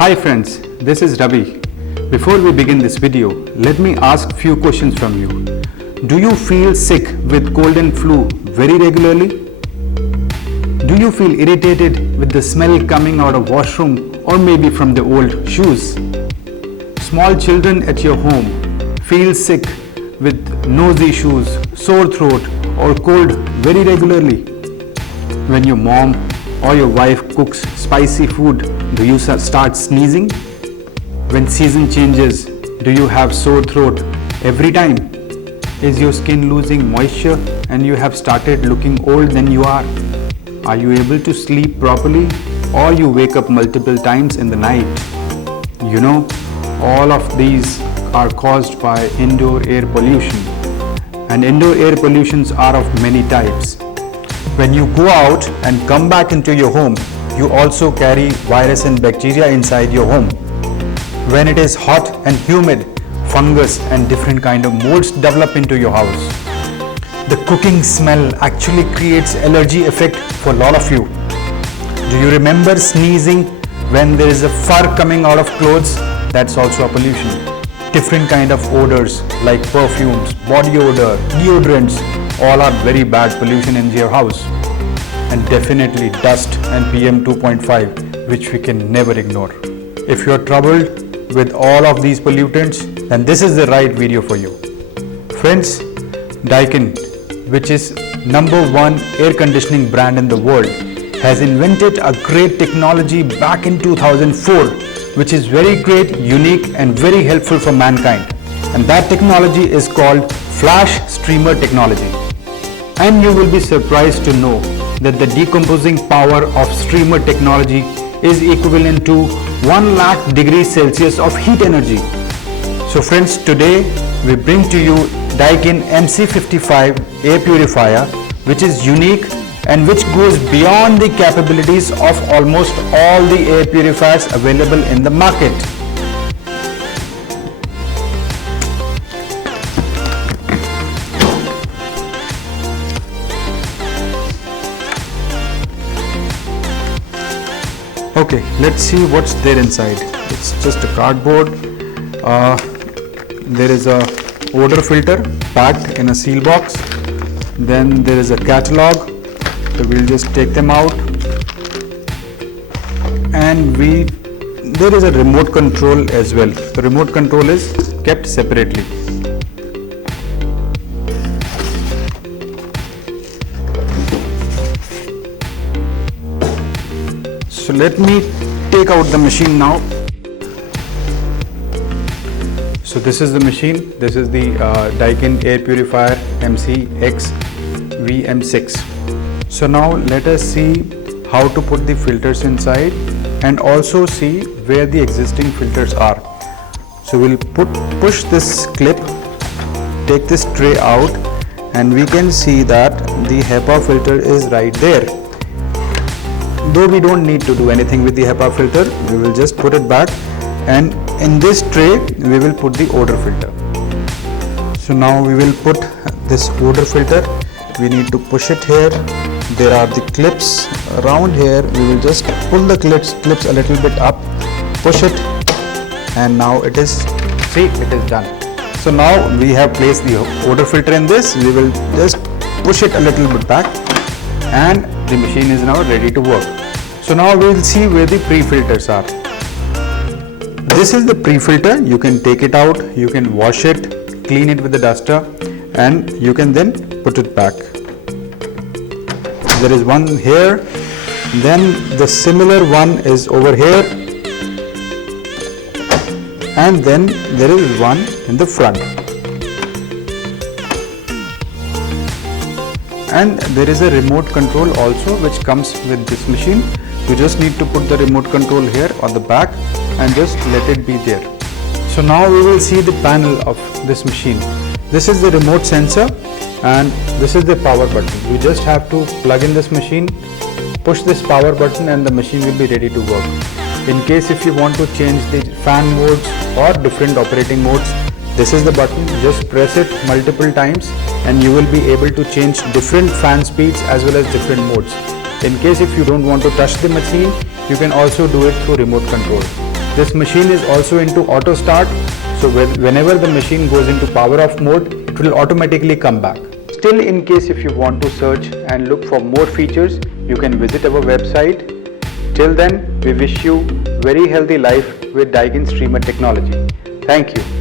Hi friends, this is Ravi. Before we begin this video, let me ask few questions from you. Do you feel sick with cold and flu very regularly? Do you feel irritated with the smell coming out of washroom or maybe from the old shoes? Small children at your home feel sick with nose issues, sore throat or cold very regularly. When your mom or your wife cooks spicy food, do you start sneezing? When season changes, do you have sore throat every time? Is your skin losing moisture and you have started looking old than you are? Are you able to sleep properly or you wake up multiple times in the night? You know, all of these are caused by indoor air pollution, and indoor air pollutions are of many types. When you go out and come back into your home, you also carry virus and bacteria inside your home. When it is hot and humid, fungus and different kind of molds develop into your house. The cooking smell actually creates allergy effect for a lot of you. Do you remember sneezing when there is a fur coming out of clothes? That's also a pollution. Different kind of odors like perfumes, body odor, deodorants, all are very bad pollution in your house. And definitely dust and PM 2.5, which we can never ignore. If you are troubled with all of these pollutants, then this is the right video for you. Friends, Daikin, which is #1 air conditioning brand in the world, has invented a great technology back in 2004, which is very great, unique and very helpful for mankind. And that technology is called Flash Streamer technology. And you will be surprised to know that the decomposing power of streamer technology is equivalent to 1 lakh degrees Celsius of heat energy. So friends, today we bring to you Daikin MC55 air purifier, which is unique and which goes beyond the capabilities of almost all the air purifiers available in the market. Okay, let's see what's there inside. It's just a cardboard. There is a odor filter packed in a seal box. Then there is a catalog. So we'll just take them out. And there is a remote control as well. The remote control is kept separately. So let me take out the machine now. So this is the machine. This is the Daikin air purifier MCX VM6. So now let us see how to put the filters inside and also see where the existing filters are. So we'll push this clip, take this tray out, and we can see that the HEPA filter is right there. Though we don't need to do anything with the HEPA filter, we will just put it back, and in this tray we will put the odor filter. So now we will put this odor filter. We need to push it here. There are the clips around here. We will just pull the clips a little bit up, push it, and now it is done. So now we have placed the odor filter in this. We will just push it a little bit back, and the machine is now ready to work. So now we will see where the pre-filters are. This is the pre-filter. You can take it out, you can wash it, clean it with the duster, and you can then put it back. There is one here, then the similar one is over here, and then there is one in the front. And there is a remote control also which comes with this machine. You just need to put the remote control here on the back and just let it be there. So now we will see the panel of this machine. This is the remote sensor and this is the power button. You just have to plug in this machine, push this power button, and the machine will be ready to work. In case if you want to change the fan modes or different operating modes, this is the button. Just press it multiple times and you will be able to change different fan speeds as well as different modes. In case if you don't want to touch the machine, you can also do it through remote control. This machine is also into auto start, so whenever the machine goes into power off mode, it will automatically come back. Still, in case if you want to search and look for more features, you can visit our website. Till then, we wish you very healthy life with Daikin Streamer technology. Thank you.